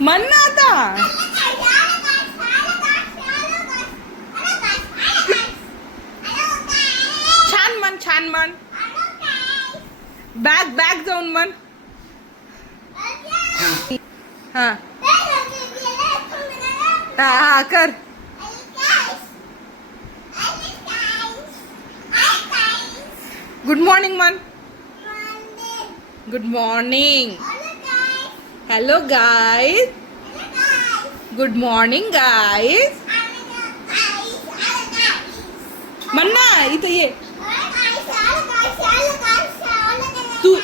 म्हण ना आता. छान म्हण, छान म्हण. बॅग बॅग जाऊन म्हण. हा हा कर. गुड मॉर्निंग म्हण. Good morning. Hello guys. Good morning guys. म्हण ना, इथं ये.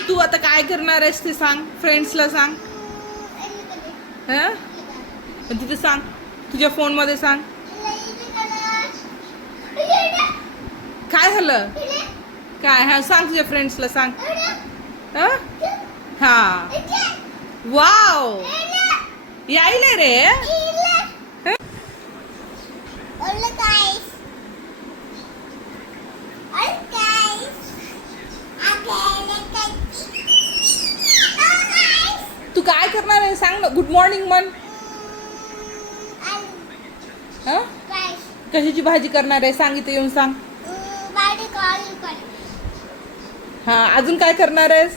तू आता काय करणार आहेस ते सांग, फ्रेंड्सला सांग. तिथे सांग, तुझ्या फोन मध्ये सांग. काय झालं काय? हा सांग तुझ्या फ्रेंड्सला सांग. हा वाव यायले रे. तू काय करणार आहे सांग ना. गुड मॉर्निंग म्हण. कशाची भाजी करणार आहे सांग, इथे येऊन सांग. हा अजून काय करणार आहेस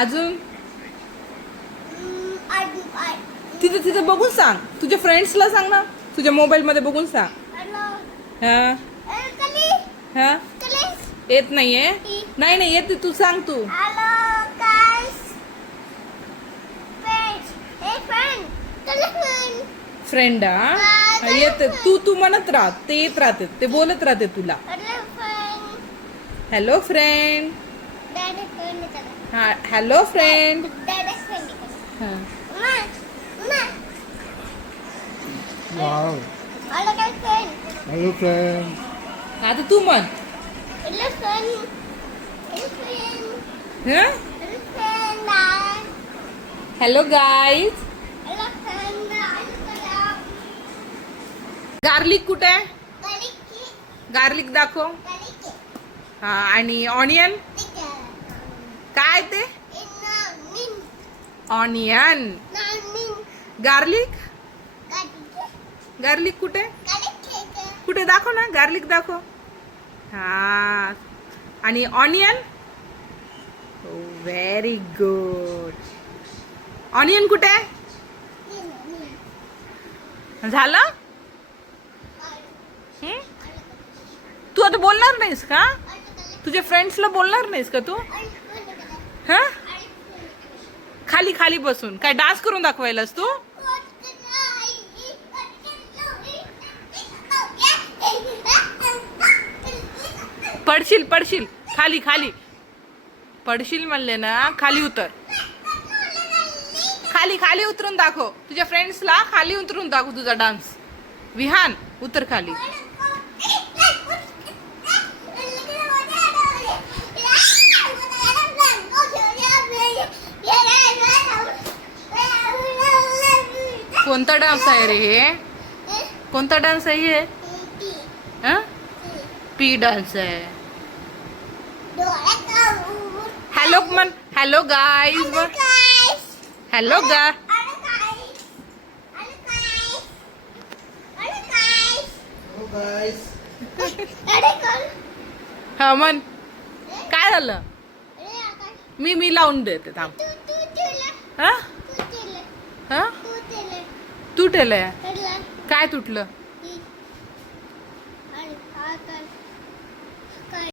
अजून. तिथे तिथे बघून सांग. तुझ्या फ्रेंड्सला सांग ना, तुझ्या मोबाईल मध्ये बघून सांग. हा हा येत नाहीये. नाही नाही येते, तू सांग. तू फ्रेंड येते. तू म्हणत राह, ते येत राहते, ते बोलत राहते तुला. Hello friend. हा हॅलो फ्रेंड. Hello friend. आता तू म्हण. Hello guys. गार्लिक कुठे आहे? गार्लिक दाखव. हा आणि ऑनियन काय ते? ऑनियन. गार्लिक. गार्लिक कुठे कुठे दाखव ना, गार्लिक दाखव. हा आणि ऑनियन. Very good. ऑनियन कुठे झालं? तू आता बोलणार नाहीस का? तुझ्या फ्रेंड्सला बोलणार नाहीस का तू? हा खाली खाली बसून काय डान्स करून दाखवायलास तू? पडशील पडशील खाली खाली पडशील म्हणले ना. खाली उतर. खाली खाली उतरून दाखव. तुझ्या फ्रेंड्सला खाली उतरून दाखव तुझा डान्स. विहान उतर खाली. कोणता डान्स आहे रे हे? कोणता डान्स आहे हे? पी डान्स आहे. हॅलो मन. Hello guys. हॅलो गा. हा मन. काय झालं? मी लावून देते थांब. हा हा तुटलंय. काय तुटलं?